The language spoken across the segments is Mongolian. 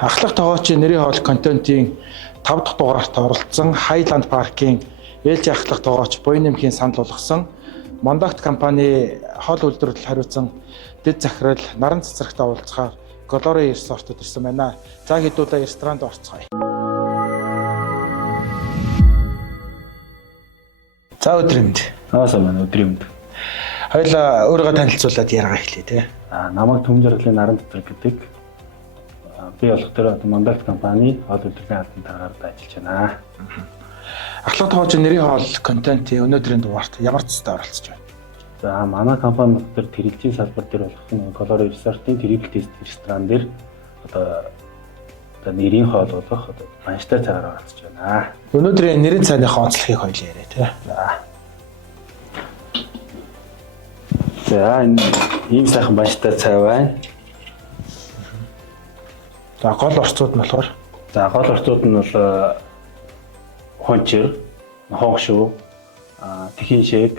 Ахлах тогоочийн нэрийн хоол контентын 5 дахь дугаарт оролцсон Highland Park-ийн ээлжийн ахлах тогооч Буйнэмхийн санал болгосон Мондакт компани хоол үйлдвэрлэл хариуцсан дэд захирал Наран цэцэрэхтэй уулзахаар Glory Resort-д ирсэн байна. За хэдүүлээ ресторанд орцгоё. За өдрийн мэнд. Сайн өдрийн мэнд. Хоёулаа өөрийгөө танилцуулаад яриагаа эхлэе те. Намайг Түмэн Жаргалын Наран цэцэрэг гэдэг. Би болох тэр Мондакт компани хоол үйлдвэрлэлийн албан дараагаар ажиллаж байна. Ахлах тогоочийн нэрийн хоол контентын өнөөдрийн дугаарт ямар цэцтэй оролцож байна? За манай компани тэр тэрэгжийн салбар дээр болох Glory Resort-ийн Triple Taste ресторан дээр одоо нэрийн хоол болох банштай цагаар оролцож байна. Өнөөдрийн нэрийн цайныхаа онцлогийг хоёул яриа те. За энэ ийм сайхан банштай цай байна. За гол орцууд нь болохоор гол орцууд нь бол хончир, хонгшуу, тэхийн шээг,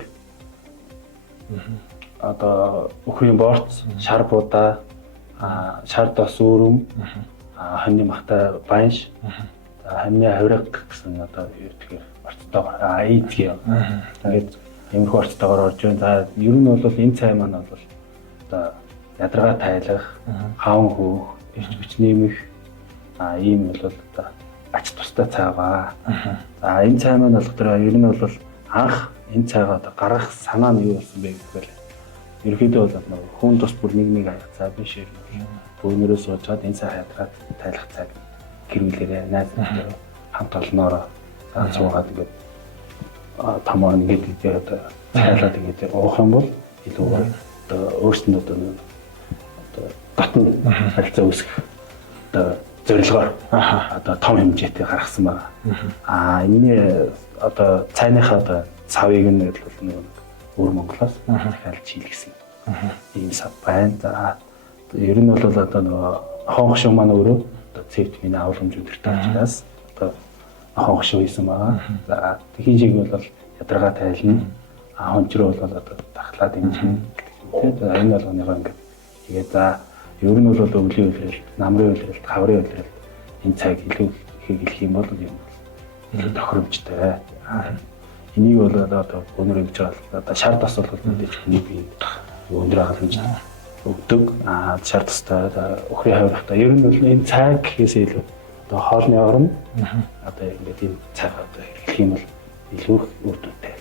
одоо өхрийн борц, шар буудаа, шар дос үүрэм, хоньны махтай банш, хоньны хавраг гэсэн одоо ердгээр орцтойгоор ийдгээ. Тэгээд иймэрхүү орцтойгоор орж байна. За ер нь бол энэ цай маань бол одоо ядаргаа тайлах, хаан хөөх, ирч хүч нэмэх ийм бол одоо ач тустай цай ба. За энэ цай маань болохоор ер нь бол анх энэ цайгаа одоо гаргах санаа нь юу болсон бэ гэвэл ерөөдөө бол хүн тус бүр нэг аяг цай биш юм. Бөөнөрөө суучаад энэ цай хаятраад тайлах цайг гэрүүлээрээ найз нөхдөд хамт олноороо суугаад ингээд тамаар ингээд одоо цайлаад ингээд уух юм бол илүү одоо өөрсөндөө одоо дотн харилцаа үүсгэх одоо зорилгоор одоо том хэмжээтэй гаргасан байна. Энэний одоо цайныхаа одоо цавыг нь бол өөр Монголоос дахиад шилгэсэн ийм сав байна. За ер нь бол одоо нөгөө хонгшуу маань өөрөө одоо цэвтмийн аврамж өдөртэй учраас одоо хонгшуу хийсэн байна. За тэхийн шиг бол ядаргаа тайлна. Хончроо бол одоо дахлаад дэмжинэ. Энэ бол нэг ингээд тэгээд за ер нь бол өвлийн үйлрэлт, намрын үйлрэлт, хаврын үйлрэлт энэ цаг илүү ихийг хэлэх юм бол юм илүү тохиромжтой. Энийг бол одоо өнөр ингэж байгаа одоо шар тас бол мэдээж хүний бие өндөр халамж өгдөг. Шар тастай өхрийн хаврахтай ер нь бол энэ цаг гэхээс илүү одоо хоолны орон одоо ингээд энэ цаг одоо хэлэх юм бол илүү үр дүнтэй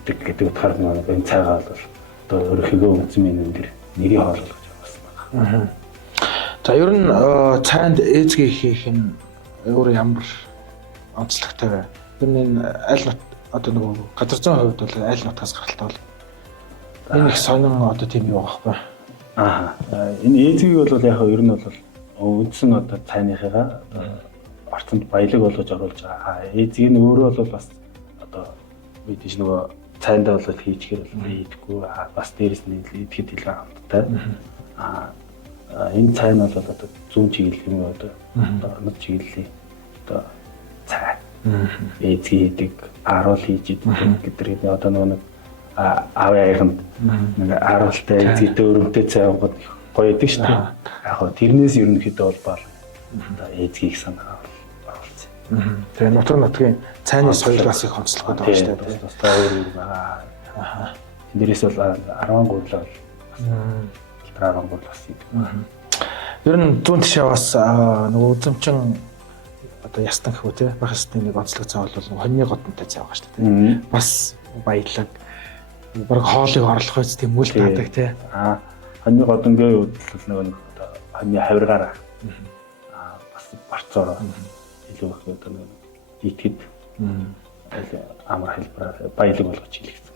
гэдэг утгаар энэ цагаа бол одоо өөрийнхөө үнцмийн өндөр нэрийн хоол болгож байгаа. За ер нь цайнд ээзгээ хийх нь өөр ямар онцлогтой вэ? Ер нь аль одоо нөгөө газар зүйн хувьд бол аль нутгаас гаралтай бол энэ их сонин одоо тийм юу байхгүй. Энэ ээзгийг бол яг ер нь бол үндсэн одоо цайныхаа одоо орцонд баялаг болгож оруулж байгаа. Ээзгийг нь өөрөө бол бас одоо мэдээж нөгөө цайндаа бол хийчихээр бол хийдэггүй. Бас дээрэс нь идэхэд илүү хамттай. Энэ цай нь бол одоо зүүн чиглэл юм одоо над чиглэлийн одоо цай. Ээзгийг хийдэг, аруул хийж идэг гэдэг одоо нэг аав аянд нэг аруултай ээзтэй өрөмтэй цай уугаад гоё идэг шүү дээ. Яг гоо тэрнээс ерөнхийдөө бол баар одоо ээзгийг санаа оруулсан. Тэгээ нутгийн цайны соёлоос их онцлогтой байна шүү дээ. Тусдаа өөр байгаа. Эндээс бол 13 бол трагон бас идэв. Ер нь зүүн тишээ бас нөгөө үзэмчин одоо ястан гэхүү те бах ястны нэг онцлог цай бол хоньны годонтой цай байгаа шүү дээ. Бас баялаг баг хоолыг орлох үст тийм үл таадаг те. Хоньны годонгийн хувьд нөгөө одоо хоньны хавиргаараа бас барцоороо илүү их одоо итгэд амар хэлбэрээр баялаг болгож хийлгэсэн.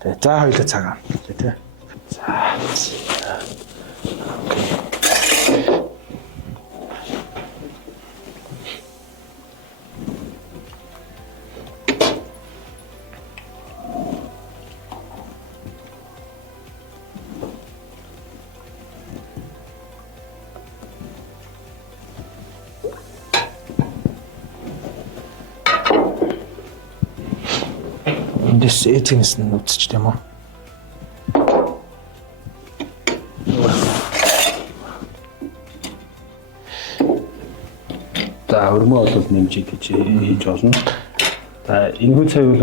Тэгээ за хоёулаа цагаан те. Эндээс ээзгээс нь үзчих тийм үү? За өрмөө бол нэмж гэж хийж болно. За энэхүү цай бол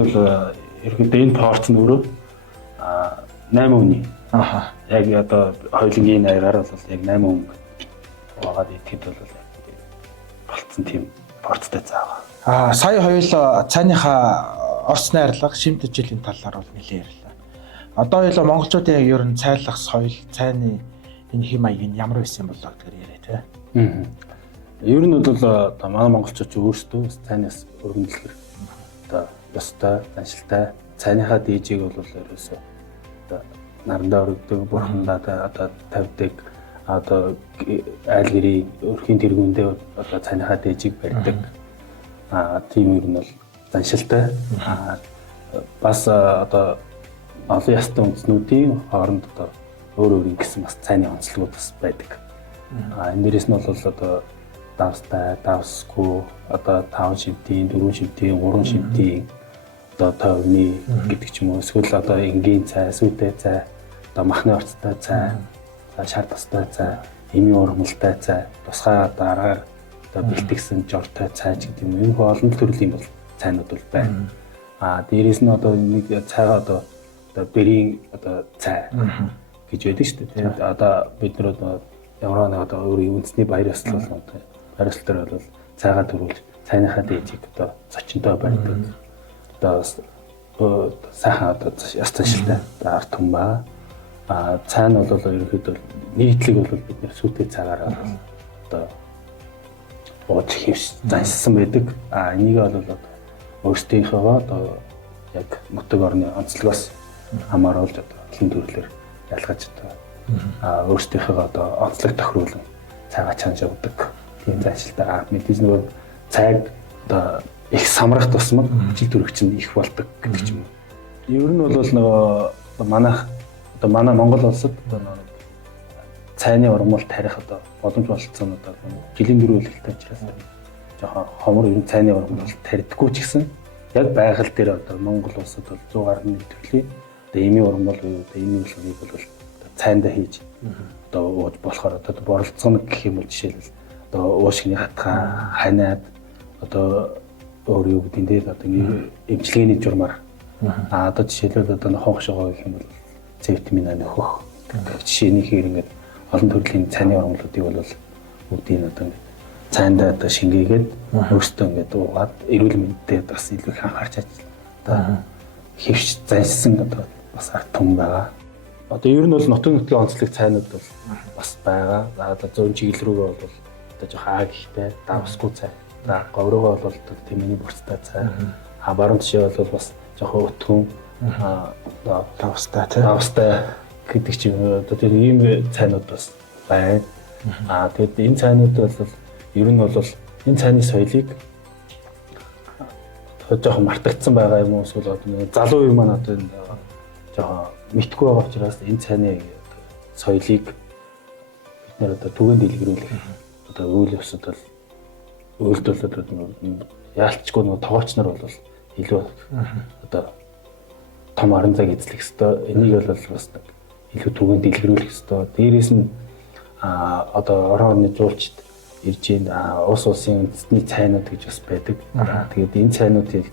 ерөнхийдөө энэ порц нь өөрөө 8 өний. Аха. Яг одоо хоёулынгийн аягаар бол яг 8 өнгө угаад идэхэд бол болцсон тийм порцтой цай байгаа. Сая хоёул цайныхаа орц найрлага, шимт жилийн талаар бол нэлээд ярьлаа. Одоо хоёул монголчуудын яг ер нь цайлах соёл, цайны энэ хэм маяг нь ямар байсан болоо гэдгээр яриа тий. Ер нь бол одоо манай монголчууд өөрсдөө цайнаас өргөндлөхөр одоо ёстой, заншилтай цайныхаа дээжийг бол ерөөсөө одоо нарандаа өргөдөг, бурхандаа одоо тавьдаг, одоо айл гэрийн өрхийн тэргүүндээ одоо цайныхаа дээжийг барьдаг. Тийм ер нь бол заншилтай. Бас одоо олон ястан үндэснүүдийн хооронд одоо өөр гэсэн бас цайны онцлогуд бас байдаг. Энэ дээрээс нь бол одоо давстай, давсгүй, одоо 5 шивтийн, 4 шивтийн, 3 шивтийн одоо тойрны гэдэг ч юм уу. Эсвэл одоо энгийн цай, сүйтэй цай, одоо махны орцтой цай, шар тастай цай, эмийн ургамалтай цай, тусгай одоо аргаар одоо бэлтгэсэн жортой цай гэдэг юм. Энэ олон төрлийн бол цайнууд бол байна. Дээрээс нь одоо нэг цайгаа одоо бэрийн одоо цай гэж байдаг шүү дээ. Одоо бид нар одоо ямар нэг одоо өөрийн үндэсний баяр ёслол одоо баяр ёслолтоор бол цайгаа төрүүлж цайныхаа дээжийг одоо зочинтой барьдаг. Одоо сайхан одоо яс цашилтай арт хүн ба. Цай нь бол ерөнхийдөө нийтлэг бол бид нэр сүйтэй цайгаараа одоо ууж хөвс заншсан байдаг. Энийг бол өөрсдийнхөө одоо яг нутаг орны онцлогоос хамааруулж одоо олон төрлөөр ялгаж одоо өөрсдийнхөө одоо онцлог тохируулан цайгаа чанж явуулдаг. Тийм заншилтай. Мэдээж нөгөө цайг одоо их самрах тусмаг жил төрөгч нь их болдог гэдэг ч юм уу. Ер нь бол нөгөө манай Монгол улсад одоо цайны ургамал тарих одоо боломж болцсон одоо жилийн дөрөв үлгэлтэй учраас жоохон хомор ер нь цайны ургамал тарьдаггүй ч гэсэн яг байгаль дээр одоо Монгол улсад бол 100 гаруй төрлийн одоо эмийн ургамал буюу одоо эмийн үлгээг бол цайндаа хийж одоо ууж болохоор одоо боролцооно гэх юм бол жишээлбэл одоо уушгины хатгаа ханаад одоо өөр юу гэдэг нь одоо эмчилгээний журмаар одоо жишээлбэл одоо хонхшогоо гэх юм бол С витамин А нөхөх жишээний хэр ингээд олон төрлийн цайны ургамлуудыг бол бүгдийг одоо цайндаа одоо шингээгээд өөртөө ингээд уугаад эрүүл мэндэд бас илүү их анхаарч одоо хэвш заншсан одоо бас арт том байгаа. Одоо ер нь бол нутаг нутгийн онцлог цайнууд бол бас байгаа. Одоо зүүн чиглэл рүүгээ бол одоо жоохон аа гихтэй давсгүй цай. За говрогоо бол тэмээний бүрцтэй цай. Баруун тишээ бол бас жоохон өтгөн давстай гэдэг чинь одоо тэр ийм цайнууд бас байна. Тэгэд энэ цайнууд бол ер нь бол энэ цайны соёлыг жоохон мартагдсан байгаа юм уу эсвэл одоо залуу юм маань одоо энэ жоохон мэдгүй байгаа учраас энэ цайны соёлыг бид нэр одоо түгээн дэлгэрүүлэх одоо үйл явцад бол өөртөө одоо яалтчгүй нэг тоогооч нар бол илүү одоо том орон зайг эзлэх хэвээр энийг бол бас илүү түгээн дэлгэрүүлэх хэвээр. Дээрээс нь одоо орон орны жуулчд ирж ийн улс улсын үндэсний цайнууд гэж бас байдаг. Тэгээд энэ цайнуудыг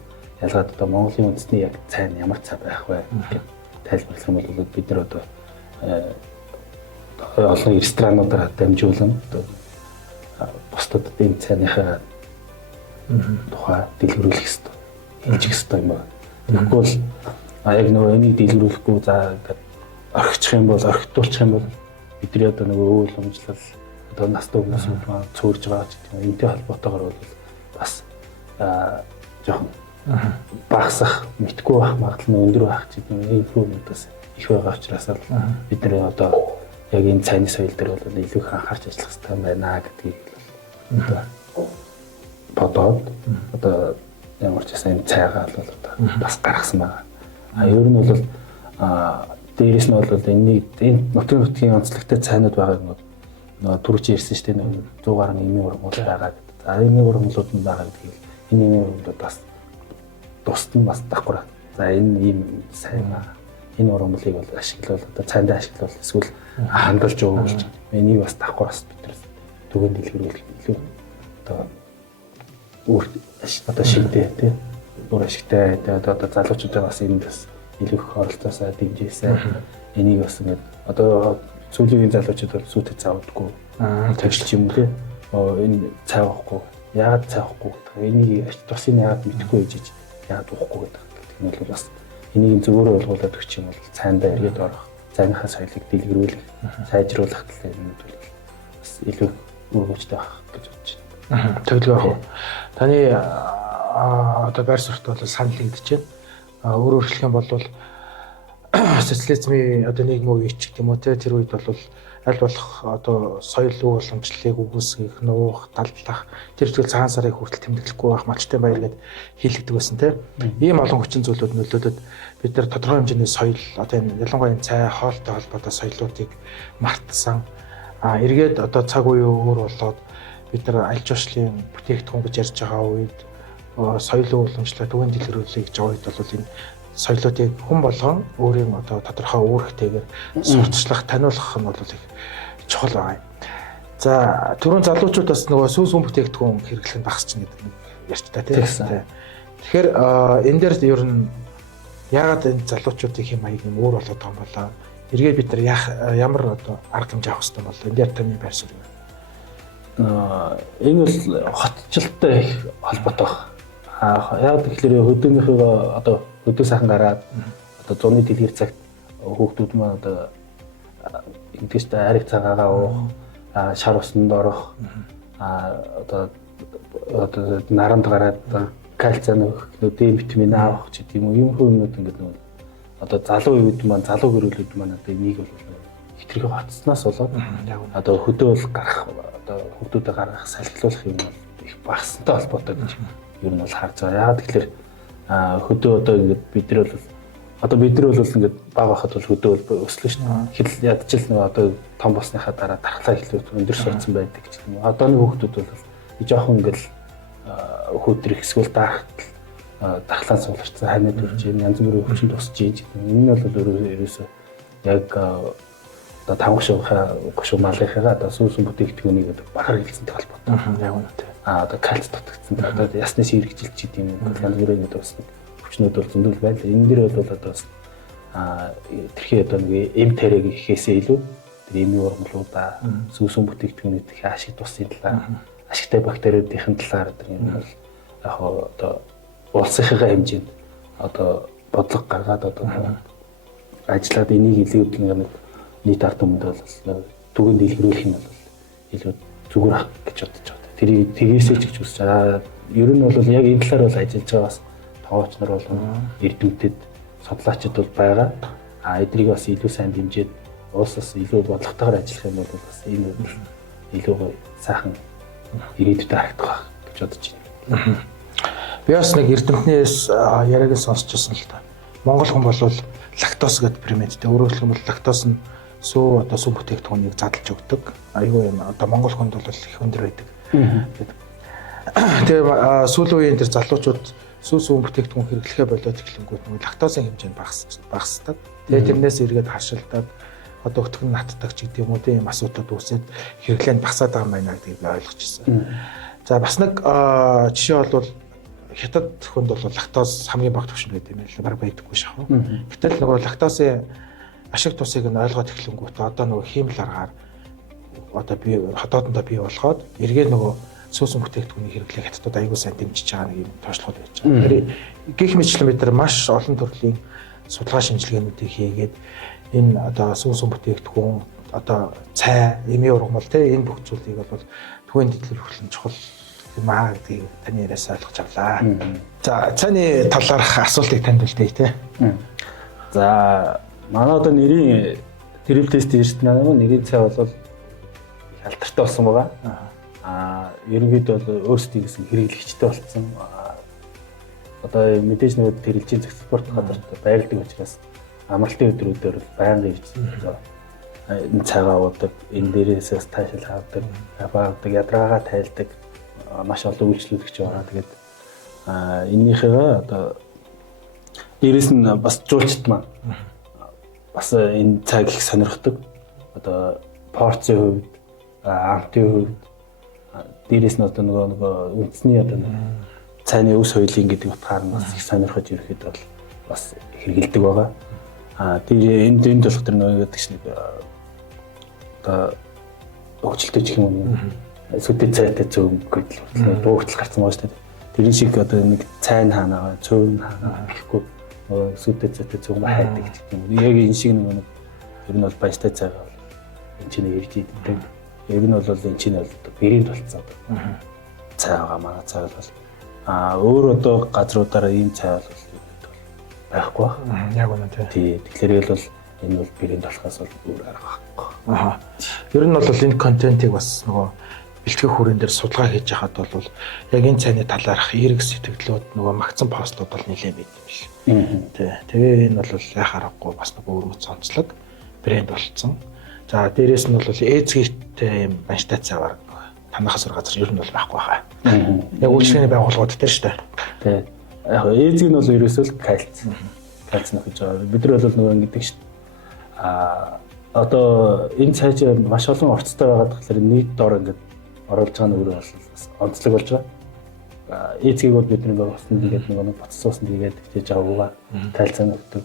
ялгаад одоо Монголын үндэсний яг цайн ямар цай байх вэ гэж тайлбарлах юм бол бид нар одоо олон ресторануудаар дамжуулан одоо бусдад энэ цайныхаа тухай дэлгэрүүлэх хэвээр хэлчих хэвээр юм байна. Тэгэхгүй бол яг нөгөө энийг дэлгэрүүлэхгүй за орхичих юм бол орхитуулчих юм бол бидний одоо нөгөө үйл өмжлөл одоо настай хүмүүс маань цөөрж байгаа ч гэх юм энэтэй холбоотойгоор бол бас жоохон багасах мэдгүй байх магадлал нь өндөр байх ч гэх юм инфлюенсээс их байгаа учраас бид нэр одоо яг энэ цайны соёл дээр бол илүү их анхаарч ажиллах хэрэгтэй байна гэдгийг одоо бодоод одоо ямар ч гэсэн энэ цайгаа бол одоо бас гаргасан байна. Ер нь бол дээрээс нь бол энэ нутгийн нутгийн онцлогтой цайнууд байгааг нөгөө түрүүч ярьсан шүү дээ 100 гаруй эмийн ургамал байгаа гэдэг. За эмийн ургамлууд нь байгаа гэдгийг энэ эмийн ургамлууд бас тусад нь бас давхар. За энэ ийм сайн байна. Энэ ургамлыг бол ашиглал одоо цайндаа ашиглал эсвэл хандалж өгүүлж энийг бас давхар бас бид түгээн дэлгэрүүлэх илүү одоо өөр одоо шигтэй тий. Өөр ашигтай одоо залуучуудаа бас энд бас илүү их оролцоосаа дэмжээсэй. Энийг бас ингээд одоо сүүлийн залуучууд бол сүйтгэж заавдаггүй. Тэгш юм тий. Энэ цаавахгүй. Яагаад цаавахгүй гэдэг. Энийг тусын яагаад мэдэхгүй ээжиж яагаад уухгүй гэдэг. Энэ бол бас энийг зөвөөрөө ойлгуулад өгч юм бол цаандаа эргээд орох, цааныхаа соёлыг дэлгэрүүлэх, сайжруулах гэх юм бол бас илүү өргөжтэй байх гэж бодож байна. Тэглэв яг. Таны одоо байр сурт бол санал нэгдэж байна. Өөрөөр хэлэх юм бол социализмын одоо нийгмийн үеч гэх юм уу те тэр үед бол аль болох одоо соёл үе уламжлалыг үгүйсгэх, нуух, далдлах тэр зүйл цагаан сарыг хүртэл тэмдэглэхгүй байх малчтай баяр гэд хийлэгдэг байсан те. Ийм олон хүчин зүйлүүд нөлөөлөд бид нар тодорхой хэмжээний соёл одоо энэ ялангуяа энэ цай хоолтой холбоотой соёлоодыг мартсан. Эргээд одоо цаг үеийн өөр болоод бид нар аль жуулчлалын бүтээгдэхүүн гэж ярьж байгаа үед соёл үе уламжлалаа түгээн дэлгэрүүлэх гэж байгаа үед бол энэ соёлоодыг хүн болгон өөрийн одоо тодорхой үүрэгтэйгээр сурталчлах, таниулах нь бол их чухал байна. За түрүүн залуучууд бас нөгөө сүүс хүн бүтээгдэхүүн хэрэглэх нь багасч байгаа гэдэг ярьж та тийм. Тэгэхээр энэ дээр ер нь яагаад энэ залуучуудын хэм маяг юм өөр болоод байгаа юм болоо? Эргээд бид нар ямар одоо арга хэмжээ авах хэрэгтэй болоо? Энэ дээр таны байр суурь юу? Энэ бол хотчлолтой их холбоотой байна. Яг тэгэхээр хөдөөнийхөө одоо хөдөө сайхан гараад одоо зуны дэлгэр цагт хүүхдүүд маань одоо ингэжтэй ариг цагаагаа уух, шар усанд орох, одоо наранд гараад кальци нөх, дэм витамин авах ч гэдэм юм хүмүүс ингэдэг нэг одоо залуу үед маань залуу гэрүүлүүд маань одоо энийг бол хитрхи хоцсноос болоод одоо хөдөө бол гарах одоо хүүхдүүдэд гаргах салхилуулах юм бол их багасантай холбоотой гэж ер нь бол харж байгаа. Яагаад тэгэхээр хөдөө одоо ингээд бид нар бол ингээд бага байхад бол хөдөө бол өслөө шүү дээ. Хэл ядчил нэг одоо том болсныхаа дараа дархлаа ихлэх өндөр сурцсан байдаг ч юм уу. Одооны хүүхдүүд бол жоохон ингээд хөдрөх эсвэл дархлаа суулгацсан хайнаа төрж янз бүрийн өвчин тусч ийм гэдэг. Энэ нь бол ерөөсөө яг одоо тавгшуу малынхаа одоо сүүс бүтээгдэхүүнийг одоо бахар хэлсэнтэй холбоотой. Яг үнэ тийм. Одоо кальц дутагдсан. Одоо ясны сэргийлж гэдэг юм уу. Янз бүрийн одоо бас хүчнүүд бол зөндөл байна л. Энэ дэр бол одоо бас тэрхий одоо нэг эм тэрэг гэхээсээ илүү тэр эмийн ургамлуудаа сүүс бүтээгдэхүүнүүд их ашиг тусын талаар ашигтай бактериудын талаар тэр юм бол яг одоо улсынхаа хэмжээнд одоо бодлого гаргаад одоо ажиллаад энийг илүүд нэг нийт ард түмэнд бол түгээн дэлгэрүүлэх нь бол илүү зүгээр ах гэж бодож байна. Тэр тгийсээ ч гэж үзэж байгаа. Ер нь бол яг энэ талаар бол ажиллаж байгаа бас тоогч нар бол эрдэмтэд судлаачид бол байгаа. Эдрийг бас илүү сайн дэмжиж улсаас илүү бодлоготойгоор ажиллах юм бол бас энэ илүү гоё сайхан ирээдүйд харагдах гэж бодож байна. Би бас нэг эрдэмтнээс яриаг нь сонсчихсан л та. Монгол хүн бол лактоз гэдэг ферменттэй. Өөрөөр хэлбэл лактоз нь сүү одоо сүү бүтээгдэхүүнийг задлж өгдөг. Айгүй юм. Одоо монгол хүнд бол их өндөр байдаг. Тэгээ сүүлийн үеийн тэр залуучууд сүү бүтээгдэхүүн хэрэглэхээ болоод эхлэнгүүт нэг лактозын хэмжээ нь багасдаг. Тэгээ тэрнээс эргээд харшилдаг. Одоо өтгөн натдаг ч гэдэг юм уу тийм асуудлууд үүсээд хэрэглээ нь багасаад байгаа юм байна гэдгийг би ойлгочихсон. За бас нэг жишээ бол хятад хүнд бол лактоз хамгийн бага түвшин гэдэг юм л баг байдаггүй шахав. Гэтэл нөгөө лактозын ашиг тусыг нь ойлгоод эхлэнгүүт одоо нөгөө хиймэл аргаар одоо би хотоодондоо бий болгоод эргээд нөгөө сүүсэн бүтээгдэхүүний хэрэглээ хятадууд аягүй сайн дэмжиж байгаа нэг юм тооцоолол байж байгаа. Тэр гих мэтлэн бид нар маш олон төрлийн судалгаа шинжилгээнүүдийг хийгээд энэ одоо сүүсэн бүтээгдэхүүн одоо цай, эмийн ургамал те энэ бүх зүйлийг бол түгээн дэлгэрүүлэх нь чухал юм аа гэдгийг таны яриас ойлгож авлаа. За цааны талаарх асуултыг танд үлдээе те. За манай одоо нэрийн трипл тест ирсэн нэрийн цай бол алдартай болсон байгаа. Ерөнхийдөө бол өөрсдийн гэсэн хэрэглэгчтэй болсон. Одоо мэдээж нэг тэрэлжийн экспорт гадарт байрладаг учраас амралтын өдрүүдээр бол байнгын ирж энэ цагаа уудаг, энэ дээрээс таашаал авдаг, аваадаг, ядраагаа тайлдаг маш олон үйлчлүүлэгч байгаа. Тэгээд энэнийхээ одоо дээрээс нь бас жуулчт маань бас энэ цаг их сонирхдаг. Одоо порцийн хувьд, амтын хувьд дээрээс нь одоо нөгөө үндэсний одоо цайны өв соёлын гэдэг утгаар нь бас их сонирхож ирэхэд бол бас хэрэгэлдэг байгаа. Тэр энд болох тэр нөгөө гэдэг чинь одоо хөгжилтэй ч юм уу сүдэт цайтай зөв гэдэг дуу хүртэл гарсан байгаа шүү дээ. Тэрэн шиг одоо нэг цайн хаанаа, цөөн хаанаа гэхгүй сүдэт цайтай зөв хайдаг гэх юм. Яг энэ шиг нэг ер нь бол баяртай цайгаа бол энэ чинь ирж иддэг. Яг нь бол энэ чинь бол бэрийн толцсон. Цайгаа манай цай бол өөр одоо газруудаараа ийм цай бол байхгүй байна. Яг үнэ тий. Тэгэхээр бол энэ бол бэрийн толхоос бол өөр арга байхгүй. Ер нь бол энэ контентийг бас нөгөө бэлтгэх хүрэн дээр судалгаа хийж яхад бол яг энэ цайны талаарх эерэг сэтгэлдлүүд нөгөө магтсан постууд бол нэлээд байд юм биш. Тий. Тэгээ энэ бол яхах аргагүй бас нөгөө өрмөц онцлог брэнд болцсон. За дээрээс нь бол ээзгийтэй юм банштай цайвар танахаас өөр газар ер нь бол байхгүй хаа. Яг үйлчлэгээний байгууллагууд дээр шүү дээ. Тий. Яг ээзэг нь бол ерөөсөө л кальц нөхөж байгаа. Бид нар бол нөгөө ингэдэг шүү дээ. Одоо энэ цайж маш олон орцтой байгаа тэгэхээр нийт дор ингээд оруулж байгаа нь өөрөө бас онцлог болж байгаа. Ээзгийг бол бид нэг усанд ингээд нөгөө буцсуусанд игээд хийж аваагаа тайлцаа өгдөг.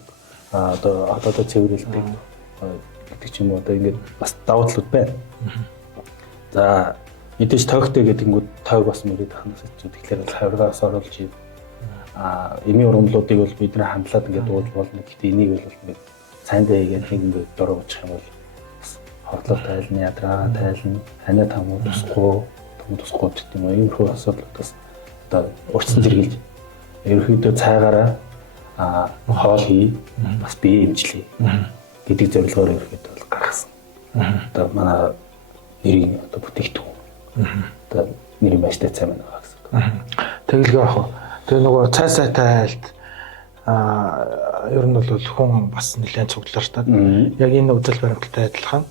Одоо цэвэрлдэг гэдэг ч юм уу одоо ингээд бас давуу талууд байна. За мэдээж тоогтой гэдэг нь тоог бас мөрөд ханаас ч тэгэхээр бол хаврагаас оруулж ийм эмийн ургамлуудыг бол бид нэ хандлаад ингээд ууж болно. Гэхдээ энийг бол ингээд цайндаа хийгээд ингээд дөрөв очих юм бол хотлол тайлна, ядраа тайлна, ханиа тамуу тусахгүй гэдэг юм. Иймэрхүү асуудлуудаас одоо урьдчилан зэрэглэж ерөнхийдөө цайгаараа хоол хий, бас бие эмчлэе гэдэг зорилгоор ерөнхийдөө бол гаргасан. Одоо манай нэрийн одоо бүтээгдэхүүн. Одоо нэрийн баяртай цай маань байгаа гэсэн. Тэгэлгүй ах. Тэгээ нөгөө цай сайтай айлт ер нь бол хүн бас нэлээд цуглаартаад яг энэ үзэл баримталтай адилхан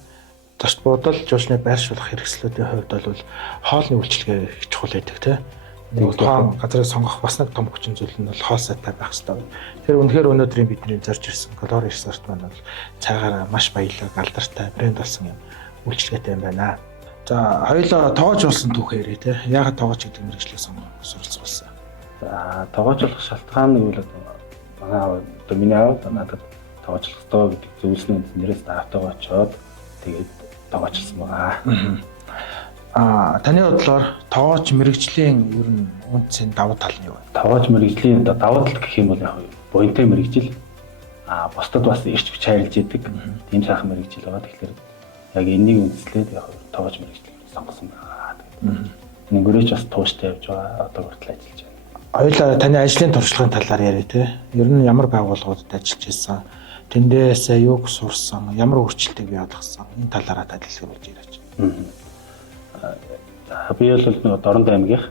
дорч буудал жуулчны байршуулах хэрэгслүүдийн хувьд бол хоолны үйлчилгээ их чухал байдаг тийм. Нэг тухайн газрыг сонгох бас нэг том хүчин зүйл нь бол хоол сайтай байх хэрэгтэй. Тэр үнэхээр өнөөдрийн бидний зорж ирсэн Color Resort маань бол цайгаараа маш баялаг, алдартай брэнд болсон юм үйлчилгээтэй юм байна. За хоёулаа тоогооч болсон түүхээрээ тийм. Яагаад тоогооч гэдэг мэргэжлийг суралцуулсан? За тоогооч болох шалтгаан нь бол манай одоо миний аав надад тоогоочлох ёстой гэдэг зөвлөснөө нэрээс даавтайгаа очоод тэгээд тоогоочлсон байгаа. Таны бодлоор тоогооч мэргэжлийн ер нь үндсэн давуу тал нь юу вэ? Тоогооч мэргэжлийн давуу тал гэх юм бол яг буянтай мэргэжил бусдад бас ирч хүч хайрлж идэг тийм сайхан мэргэжил байгаа. Тэгэхээр яг энийг үндэслээд яг тоогооч мэргэжлийг сонгосон байгаа. Нэгөрөөч бас тууштай явж байгаа. Одоо хүртэл ажиллаж байна. Хоёулаа таны ажлын туршлагын талаар яриа тий. Ер нь ямар байгууллагуудад ажиллаж байсан? Тэндээс юуг сурсан? Ямар өөрчлөлтийг бий болгосон? Энэ талаараа дэлгэрүүлж яриач. Би бол нэг Дорнод аймгийнх.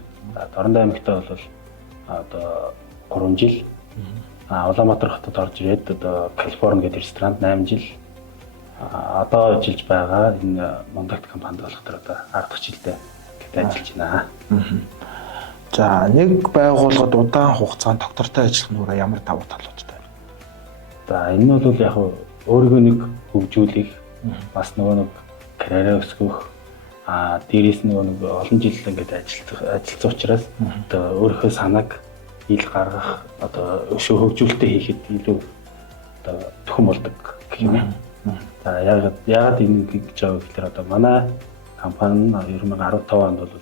Дорнод аймагтаа бол одоо 3 жил Улаанбаатар хотод орж ирээд одоо Калифорни гэдэг ресторанд 8 жил одоо ажиллаж байгаа. Энэ Мондакт компанид болох тэр одоо 10 дахь жилдээ ажиллаж байна. За нэг байгууллагад удаан хугацаанд доктортой ажиллах нь ямар давуу талуудтай вэ? За энэ нь бол яг өөрийгөө нэг хөгжүүлэх, бас нэг карьераа өсгөх, дээрээс нэг олон жил ингээд ажилласан учраас одоо өөрийнхөө санааг ил гаргах, одоо хөгжүүлэлтээ хийхэд илүү одоо төхөн болдог гэх юм. За яагаад энэ гэж байгаа гэхээр одоо манай компани 2015 онд бол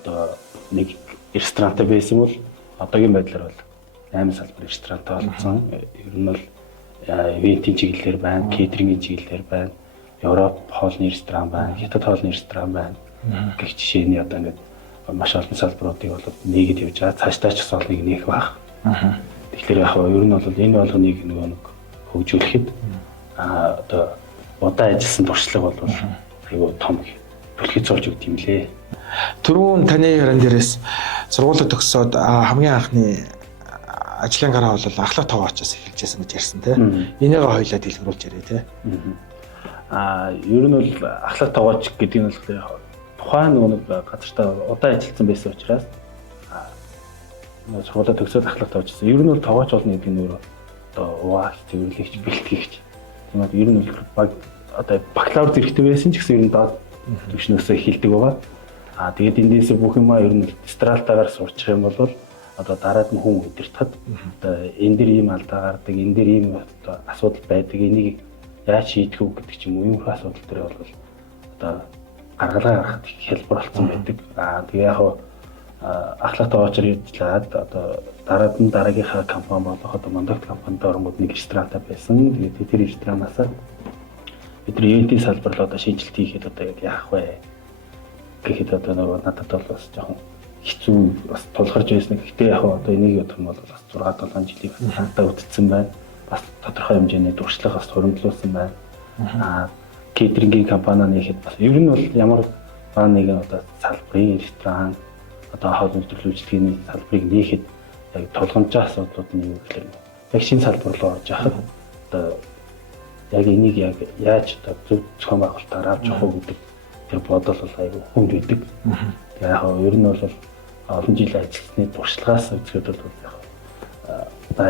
одоо нэг ресторантай байсан бол одоогийн байдлаар бол 8 салбар ресторантай болсон. Ер нь бол ивентийн чиглэлээр байна, кейтерингийн чиглэлээр байна, Европ хоолны ресторан байна, Хятад хоолны ресторан байна. Гэх жишээний одоо ингээд маш олон салбаруудыг бол нийгэд явж байгаа. Цаашдаа ч бас олныг нээх байх. Тэгэхээр яг ер нь бол энэ болгоныг нэг хөгжүүлэхэд одоо удаан ажилласан туршлага бол айгүй том бэлтгэж сууж өгд юм лээ. Түрүүн таны яран дээрээс сургуулийг төгсөөд хамгийн анхны ажлын гараа бол ахлах тоогоочоос эхэлжсэн гэж ярьсан тийм. Энийг хоёулаа дэлгэрүүлж яриа тийм. Ер нь бол ахлах тоогооч гэдэг нь бол тухайн нэг газартаа удаан ажилласан байсан учраас сургуулаа төгсөөд ахлах тоогоочсон. Ер нь бол тоогооч болно гэдэг нь өөрөө одоо уугаач, цэвэрлэгч, бэлтгэгч. Тийм ээ ер нь бол одоо бакалавр зэрэгтэй байсан ч гэсэн ер нь доод түвшнөөсөө эхэлдэг байгаа. Тэгээд эндээс бүх юмаа ер нь дистралтаагаар сурчих юм бол одоо дараад нь хүн удирдахад одоо энэ дэр ийм алдаа гардаг, энэ дэр ийм одоо асуудал байдаг, энийг яаж шийдэх үү гэдэг ч юм уу юм асуудал төр бол одоо гаргалгаа гаргах хэлбэр болсон байдаг. Тэгээ яг ахлагтай очор ярьжлаад одоо дараад нь дараагийнхаа компани болох одоо Мондакт компанид оронгууд нэг ресторантаа байсан. Тэгээд тэр ресторанаас бидний ENT салбарлаа одоо шийдэлт хийхэд одоо яах вэ гэхэд одоо нөгөө надад бол бас жоохон хэцүү бас тулгарч байсан. Гэхдээ яг одоо энийг бодох юм бол бас 6-7 жилийн хатаа үтцсэн байна. Бас тодорхой хэмжээний туршлага бас хуримтлуулсан байна. Кейтерингийн компани нэхэд бас ер нь бол ямар нэгэн одоо салбарын ресторан одоо хоол үйлдвэрлэлчдийн салбарыг нээхэд яг тулгамжаа асуудлууд нь юу гэхээр яг шинэ салбар руу орж яхад одоо яг энийг яг яаж одоо зөв зохион байгуулалтаар авч явах уу гэдэг тэр бодол бол айгүй хүнд байдаг. Тэгээ яг ер нь бол олон жил ажилласны туршлагаас үзэхэд бол яг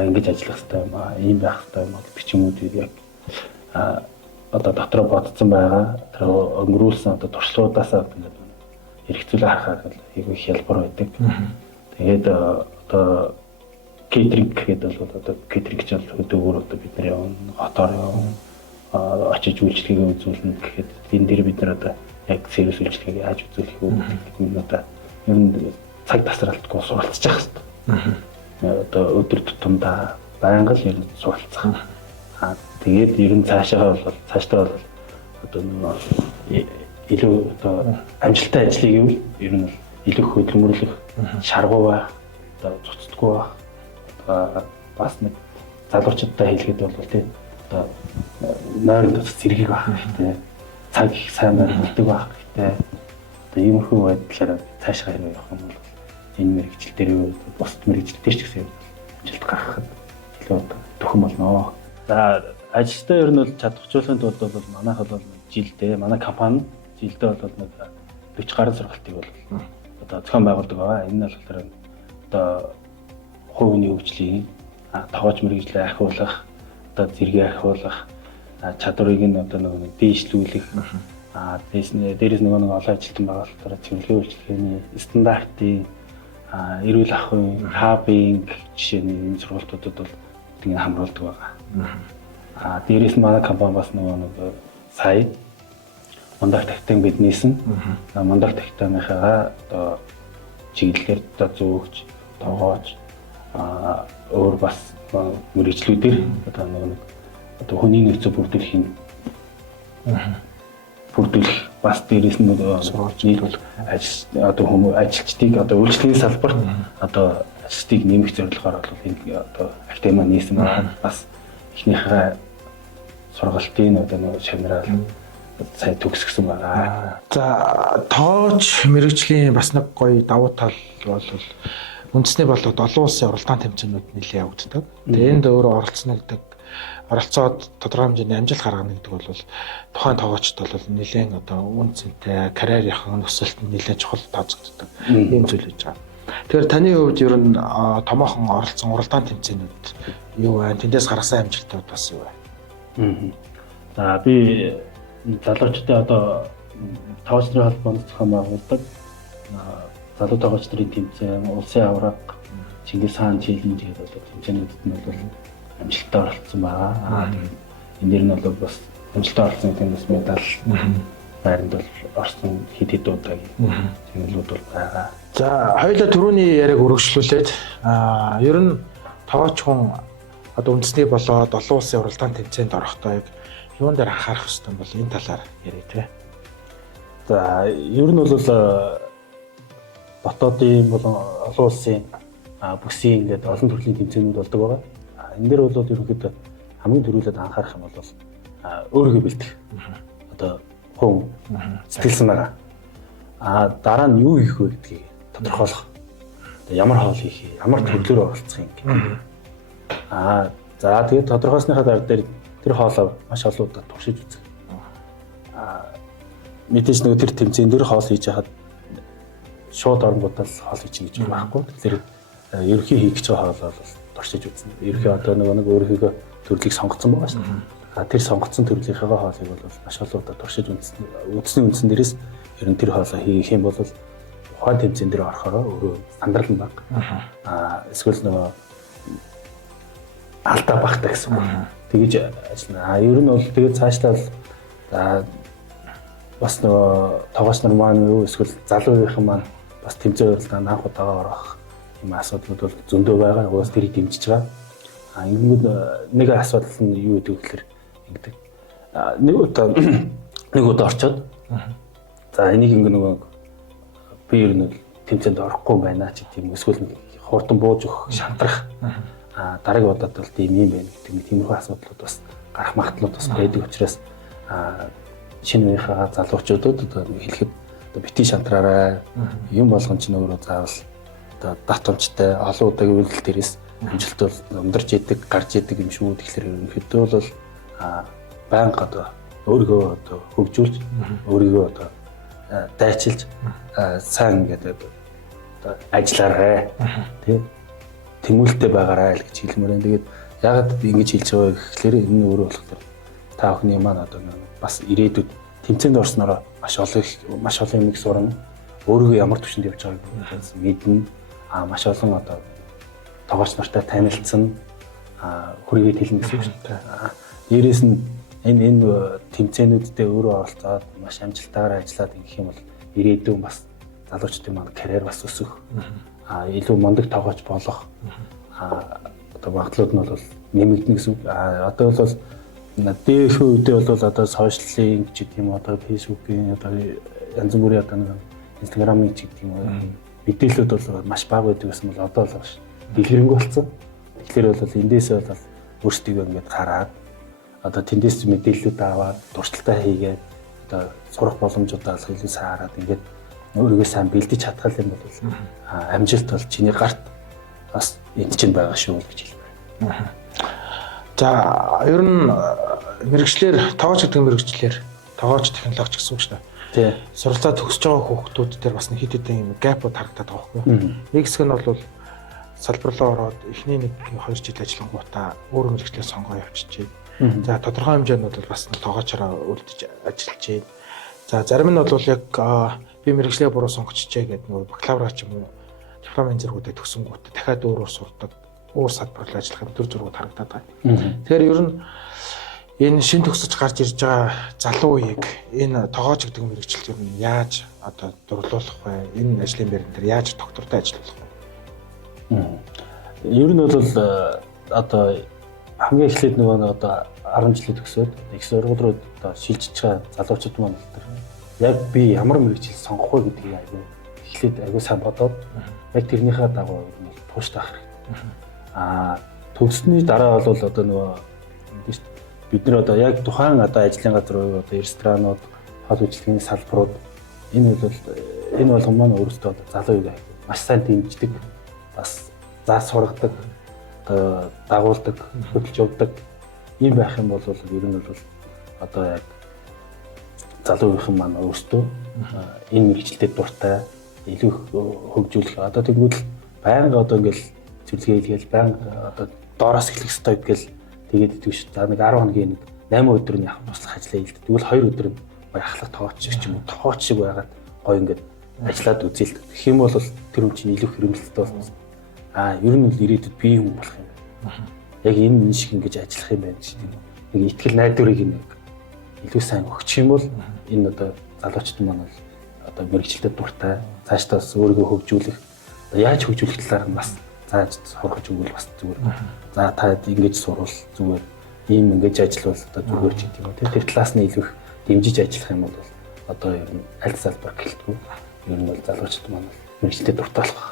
ингэж ажиллах хэрэгтэй юм ийм байх хэрэгтэй юм гэдэг ч юм уу яг одоо дотроо бодсон байгаа тэр өнгөрүүлсэн одоо туршлагуудаас ингээд хэрэгцүүлээ харахад айгүй хялбар байдаг. Тэгээд одоо кейтеринг гэдэг бол одоо кейтерингч бол өдөөгөр одоо бид нар явна хотоор явна очиж үйлчлэгээ үзүүлнэ гэхэд энэ дээр бид нар одоо яг сервис үйлчлэгийг яаж үзүүлэх вэ гэдэг нь одоо ер нь цаг тасралтгүй суралцж явах хэрэгтэй. Одоо өдөр тутамдаа байнга л ер нь суралцах. Тэгээд ер нь цаашаа бол одоо илүү одоо амжилттай ажлыг ивэл ер нь илүү хөдөлмөрлөх, шаргуу байх, одоо цуцдаггүй байх. Бас нэг залуучуудтай хэлэхэд бол тийм одоо нойрон тус зэргийг байх хэрэгтэй. Цаг их сайн барилдаг байх хэрэгтэй. Одоо иймэрхүү байдлаар цаашаа хэрэг явах юм бол энэ мэрэгжил дээр бусад мэрэгжил дээр ч гэсэн амжилт гаргахад илүү төхөн болно. За ажилтаа ер нь бол чадварчлахын тулд бол манайхад бол жилдээ манай компани жилдээ бол нэг 40 гаруй сургалтыг бол одоо зохион байгуулдаг байгаа. Энэ нь болохоор одоо хувийн хөгжлийн тогооч мэрэгжлээ ахиулах, одоо зэрэгээ ахиулах, чадварыг нь одоо нэг дээшлүүлэх, дээрээс нэг олон ажилтан байгаа болохоор цэвэрлэгээ үйлчлэгээний стандартын эрүүл ахуйн хабинг жишээний энэ сургалтуудад бол ингэ хамруулдаг байгаа. Дээрээс нь манай компани бас нэг сая Мондакт тахтын биднээс нь Мондакт тахтаныхаа одоо чиглэлээр одоо зөөгч, тогооч өөр бас мэрэгчлүүдээр одоо нэг одоо хүний нөөцөө бүрдүүлэх бас дээрээс нь нийлбэл одоо хүмүүс ажилчдыг одоо үйлчлэгийн салбарт одоо ажилчдыг нэмэх зорилгоор бол энэ одоо актема нийсэн байна. Бас эхнийхээ сургалтын одоо нэг шагнараа сайн төгсгсөн байгаа. За тооч мэрэгжлийн бас нэг гоё давуу тал бол үндэсний болоод олон улсын уралдаан тэмцээнүүд нэлээд явагддаг. Тэгээ энд өөрөө оролцоод тодорхой хэмжээний амжилт гаргана гэдэг бол тухайн тоогоочд бол нэлээд одоо үн цэнтэй карьерийн өсөлтөнд нэлээд чухал тооцогддог ийм зүйл гэж байгаа. Тэгэхээр таны хувьд ер нь томоохон оролцсон уралдаан тэмцээнүүд юу вэ? Тэндээс гаргасан амжилтууд бас юу вэ? За би залуучуудын одоо тоочны холбоонд зохион байгуулдаг залуу тоочдрын тэмцээн, улсын авраг, Чингис хаан челленж гэдэг бол тэмцээнүүдэд нь бол амжилттай оролцсон байгаа. Энэ дэр нь бол бас амжилттай оролцсон гэдэг нь бас медаль байранд бол орсон хэд удаагийн тэмцээнүүд бол байгаа. За хоёулаа түрүүний яриаг үргэлжлүүлээд ер нь тооч хүн одоо үндэсний болоод олон улсын уралдаан тэмцээнд орохдоо яг юун дээр анхаарах хэрэгтэй бол энэ талаар яриа тий. За ер нь бол дотоодын болон олон улсын бүсийн ингээд олон төрлийн тэмцээнүүд болдог байгаа. Энэ дээр бол ерөнхийдөө хамгийн түрүүлээд анхаарах юм бол өөрийгөө бэлдэх. Одоо хүн сэтгэлсэн байгаа. Дараа нь юу хийх вэ гэдгийг тодорхойлох. Ямар хоол хийх вэ? Ямар төрлөөр оролцох юм гэх. За тэгээд тодорхойлсныхаа дараа тэр хоолоо маш олон удаа туршиж үзэх. Мэдээж нэг тэр тэмцээн дээр хоол хийж хахад шууд оронгуудаас хоол хийж гэж байхгүй. Тэгэхээр ерөнхий хийх гэж байгаа хоолоо бол туршиж үзнэ. Ерөнхий одоо нэг өөрийнхөө төрлийг сонгоцсон байгаа шүү дээ. Тэр сонгоцсон төрлийнхээ хоолыг бол маш олон удаа туршиж үзнэ. Үндсний үндсэн дээрээс ер нь тэр хоолоо хийх юм бол тухайн тэмцээн дээр орохороо өөрөө сандрал нь баг. Эсвэл нөгөө алдаа багтаа гэсэн үг. Тэгэж ажиллана. Ер нь бол тэгээд цаашлаа бас нөгөө тоглогч нар маань юу эсвэл залуугийн маань бас тэмцээн уралдаанд анх удаага орох юм асуудлууд бол зөндөө байгаа. Уус тэрийг дэмжиж байгаа. Ингэнгүүт нэг асуудал нь юу гэдэг вэ гэхээр ингэдэг. Нэг удаа орчоод за энийг нөгөө би ер нь тэмцээнд орохгүй байна ч гэдэг юм эсвэл хурдан бууж өгөх шатрах дараагийн удаад бол тийм юм байна гэдэг нэг тиймэрхүү асуудлууд бас гарах магадлалууд бас байдаг учраас шинэ үеийнхээ залуучуудад хэлэхэд бити шантраарай юм болгон ч нөөрөө заавал датамжтай олон удаагийн үйлдэл дээрээс амжилт бол өндарч идэг гарч идэг юм шүү. Тэгэхээр ерөнхийдөө бол байнга одоо өөрийгөө одоо хөгжүүлж өөрийгөө одоо дайчилж сайн ингээд одоо ажиллаарай тий тэмүүлэлтэй байгаарай л гэж хэлмээр байна. Тэгээд яагаад ингэж хэлж байгаа гэхээр энэ өөрөө болохоор та бүхний маань одоо бас ирээдүйд тэмцээнд орсноор маш олон юм их сурна. Өөрийгөө ямар түвшинд явж байгааг мэднэ. Маш олон одоо тоглогч нартай танилцсан хүрээгээ хэлнэ гэсэн үг шүү дээ. Дээрээс нь энэ тэмцээнүүддээ өөрөө оролцоод маш амжилттайгаар ажиллаад ингэх юм бол ирээдүйн бас залуучдын маань карьер бас өсөх. Илүү мундаг тоглогч болох. Одоо магадлалууд нь бол нэмэгдэнэ гэсэн үг. Одоо бол дээрх үедээ бол одоо сошиалын ч гэх юм одоо фэйсбүүкийн одоо янз бүрийн одоо нэг инстаграмын ч гэх юм мэдээлэлүүд бол маш бага байдаг гэсэн бол одоо л багш дэлгэрэнгүй болсон. Тэгэхээр бол эндээсээ бол өөрсдийгөө ингээд хараад одоо тэндээс мэдээллүүд аваад дурсгалтай хийгээд одоо сурах боломжуудаа илүү сайн хараад ингээд өөрийгөө сайн бэлдэж чадхал юм бол амжилт бол чиний гарт бас энд чинь байгаа шүү гэж хэлмээр. За ер нь мэрэгчлэр тоогч гэдэг мэрэгчлэр тоогч технологич гэсэн үг шүү дээ. Тий. Суралцаа төгсөж байгаа хүүхдүүд дээр бас нэг хэд хэдэн юм гэпүүд харагдаад байгаа байхгүй юу? Нэг хэсэг нь бол салбарлаа ороод эхний 1-2 жил ажиллангуудаа өөр мэрэгчлэр сонгоо явчихжээ. За тодорхой хэмжээнд бол бас тоогоочороо үлдэж ажиллаж байна. За зарим нь бол яг би мэрэгчлээ буруу сонгочихжээ гэдэг нэг бакалавра ч юм уу дипломын зэргүүдэд төгсөнгүүтээ дахиад өөрөөр сурдаг, өөр салбарлаа ажиллах юм төр зургууд харагдаад байна. Тэгэхээр ер нь энэ шин төгсөж гарч ирж байгаа залуу үеийг энэ тоогооч гэдэг мэрэгчлэлд ер нь яаж одоо дурлуулах вэ? Энэ ажлын байран дээр яаж доктортой ажиллах вэ? Ер нь бол одоо хамгийн эхлээд нөгөө одоо 10 жилийн төгсөөд их сургууль руу одоо шилжиж байгаа залуучууд маань яг би ямар мэрэгжил сонгох вэ гэдгийг эхлээд аягүй сайн бодоод яг тэрнийхээ дагуу тууштай ах хэрэгтэй. Төгссөний дараа бол одоо нөгөө бид нар одоо яг тухайн одоо ажлын газар уу одоо ресторанууд, хол үйлчлэгийн салбарууд энэ болгон маань өөрөөсөө залуу үеийг маш сайн дэмждэг, бас заа сургадаг, дагуулдаг, хөдөлж явдаг ийм байх юм бол ер нь бол одоо яг залуу үеийнхэн маань өөрөөсөө энэ мэрэгчлэлд дуртай илүү хөгжүүлэх. Одоо тэгвэл байнга одоо ингээл зөвлөгөө хийгээл байнга одоо доороос эхлэх ёстой гэдгээл тэгээд идэв шүү. За нэг 10 хоногийн нэг 8 өдөр нь яг туслах ажиллаа хийлдэг. Тэгвэл 2 өдөр нь ахлах тоогч шиг ч юм уу тоогч шиг байгаад гоё ингээд ажиллаад үзэлт. Тэгэх юм бол тэр хүн чинь илүү хэрэгэлтэй болсон. Ер нь бол ирээдүйд бие хүн болох юм байна. Яг энэ шиг ингэж ажиллах юм байна шүү дээ. Нэг ихтгэл найдварыг нэг илүү сайн өгчих юм бол энэ одоо залуучууд маань бол одоо мэрэгчлэлд дуртай, цаашдаа бас өөрийгөө хөгжүүлэх, яаж хөгжүүлэх талаар нь бас зааж сургаж өгвөл бас зүгээр. За та ингэж сурвал зүгээр, ийм ингэж ажиллавал одоо зүгээр ч гэдэг юм. Тэр талаас нь илүү их дэмжиж ажиллах юм бол одоо ер нь аль салбар гэлтгүй. Ер нь бол залуучууд маань мэрэгчлэлд дуртай болох.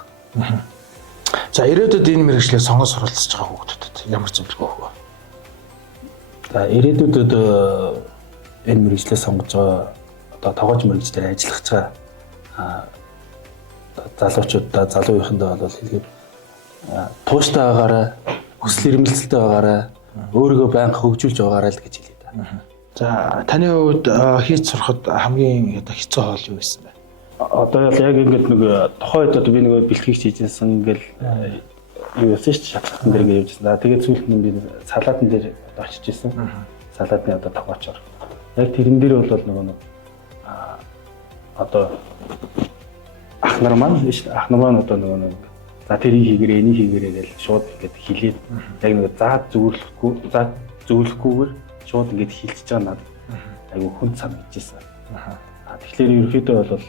За ирээдүйд энэ мэрэгчлээ сонгож суралцж байгаа хүүхдүүдэд ямар зөвлөгөө өгөх вэ? За ирээдүйд энэ мэрэгчлээ сонгож байгаа одоо тоогооч мэрэгчлэр ажиллах байгаа залуучуудаа залуу үеийнхэндээ бол хэлгээд тууштай байгаарай, хүсэл эрмэлзэлтэй байгаарай, өөрийгөө байнга хөгжүүлж байгаарай л гэж хэлээ да. За таны хувьд хийж сурахад хамгийн одоо хэцүү хоол юу байсан бэ? Одоо яг ингээд нэг тухайд одоо би нэг бэлтгэгч хийжсэн ингээл юу яасан шүү дээ, шатлалтан дээр ингээд явжсэн. За тэгээд сүүлд нь би салаатан дээр одоо очиж ирсэн. Салаатны одоо тогоочор. Яг тэрэн дээр бол нөгөө одоо ах нар маань ах нар маань одоо нөгөө нэг за тэрийг хийгэрээ энийг хийгэрээ гэж шууд ингээд хэлээд яг нэг заад зөвлөхгүйгээр шууд ингээд хилчиж байгаа надад айгүй хүнд санагдчихсан. Тэгэхээр ерөнхийдөө бол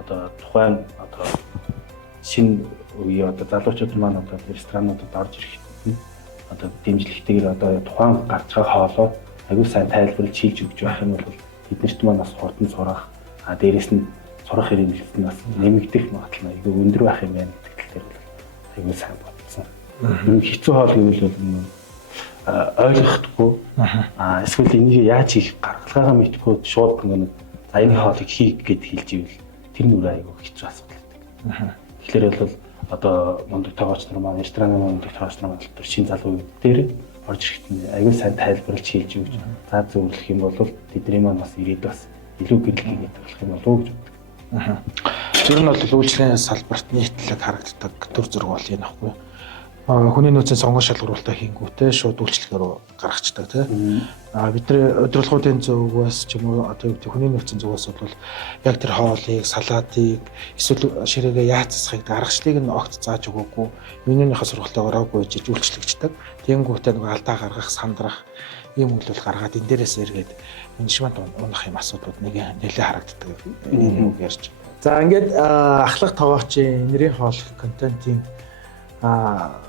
одоо тухайн одоо шинэ үе одоо залуучууд маань одоо ресторануудад орж ирэхэд одоо дэмжлэгтэйгээр одоо тухайн гарч байгаа хоолоо айгүй сайн тайлбарлаж хийж өгч байх юм бол биднэрт маань бас хурдан сурах дээрэс нь сурах хэрэглэлт нь бас нэмэгдэх магадлал нь айгүй өндөр байх юм байна гэдэг талаар айгүй сайн бодсон. Хэцүү хоол гэвэл ойлгохдаггүй эсвэл энийг яаж хийх гаргалгаагаа мэдхгүй шууд нэг за энэ хоолыг хийх гэд хэлж ивэл тэр нүрэ айгүй хэцүү асуудал байдаг. Тэгэхээр бол одоо мундаг тоогооч нар маань рестораны мундаг тоогооч нар маань шинэ залуу дээр орж ирэхэд айгүй сайн тайлбарлаж хийж өгч заа зөвлөх юм бол тэдний маань бас ирээд бас илүү гэрэл хийгээд болох юм болов уу гэж боддог. Тэр нь бол үйлчлэгийн салбарт нийтлэг харагддаг төр зураг бол энэ аахгүй. Хүний нөөцийн сонгон шалгуулалтаа хийнгүүтээ шууд үйлчлэгээр рүү гаргацдаг тийм. Бидний удирдлагын зөвгөөс ч юм уу одоо юу гэдэг хүний нөөцийн зөвгөөс бол яг тэр хоолыг, салаатыг эсвэл ширээгээ яаж засахыг гаргачлыг нь огт зааж өгөөгүй. Менюнийхаа сургалтаа ороогүй гэж үйлчлэгчдэг. Тэнгүүтээ нэг алдаа гаргах, сандрах ийм үйл гаргаад энэ дээрээс эргээд менежмент унах юм асуудлууд нэг нэлээд харагддаг юм ярьж. За ингээд ахлах тоогоочийн нэрийн хоол контентын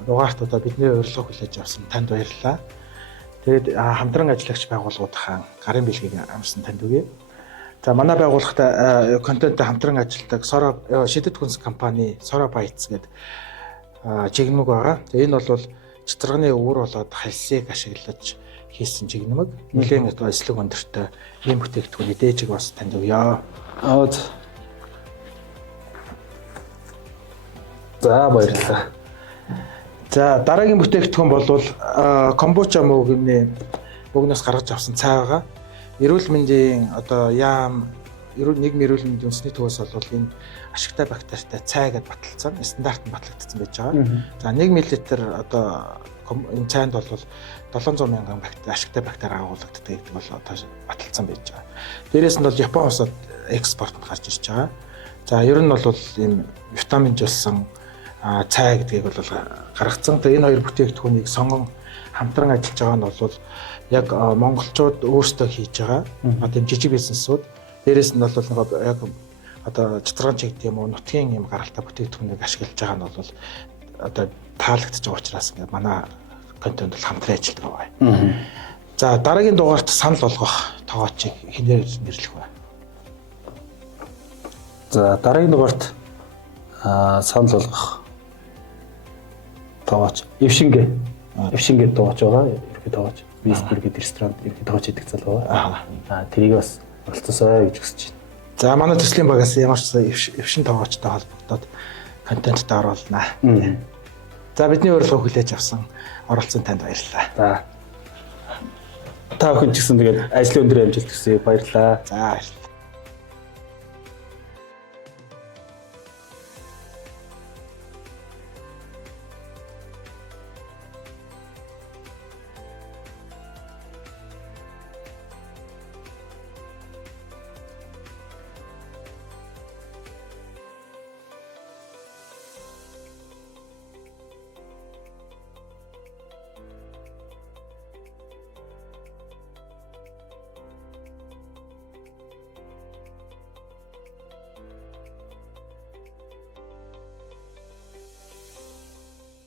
дугаарт одоо бидний урилга хүлээж авсан танд баярлалаа. Тэгээд хамтран ажиллагч байгууллагуудынхаа гарын бэлгийг амарсан танд үгүй. За манай байгууллагатай контенттэй хамтран ажилладаг шидэт хүнс компани Sora Bytes гэдэг чигнэмэг байгаа. Тэгээ энэ бол читрганы өвөр болоод хальсыг ашиглаж хийсэн чигнэмэг. Нэлээд одоо эслэг өндөртэй ийм бүтээгдэхүүний дээжиг бас танд өгье. За баярлалаа. За дараагийн бүтээгдэхүүн бол комбуча мөгнөөс гаргаж авсан цай байгаа. Эрүүл мэндийн одоо нийгмийн эрүүл мэндийн үндэсний төвөөс бол энэ ашигтай бактеритай цай гэдээ баталсан, стандарт нь батлагдсан байж байгаа. За 1 мл одоо энэ цайнд бол 700 мянган ашигтай бактери агуулдаг гэдэг бол одоо баталсан байж байгаа. Дээрээс нь бол Япон улсад экспорт гарч ирж байгаа. За ер нь бол ийм витаминжуулсан цай гэдгийг бол гаргацсан. Тэгээ энэ хоёр бүтээгдэхүүнийг сонгон хамтран ажиллаж байгаа нь бол яг монголчууд өөрсдөө хийж байгаа. Одоо энэ жижиг бизнесүүд дээрээс нь бол яг одоо читрган чиг тийм үү нутгийн юм гаралтай бүтээгдэхүүнийг ашиглаж байгаа нь бол одоо таалагдж байгаа учраас ингээд манай контент бол хамтран ажилладаг байгаа. За дараагийн дугаарт санал болгох тоогоочийг хинээр нэрлэх вэ? За дараагийн дугаарт санал болгох тоогооч Эвшингээ тоогооч байгаа. Ерхий тоогооч Висбер гэдэг ресторанд ерхий тоогооч идэх залуу байгаа. Тэрийг бас оролцоосоо гэж хүсэж байна. За манай төслийн багаас ямар ч эвшин тоогоочтой холбогдоод контенттай оруулнаа. За бидний урилга хүлээж авсан оролцсон танд баярлалаа. За та бүхэн ч гэсэн тэгээд ажлын өндөр амжилт хүсье. Баярлалаа. За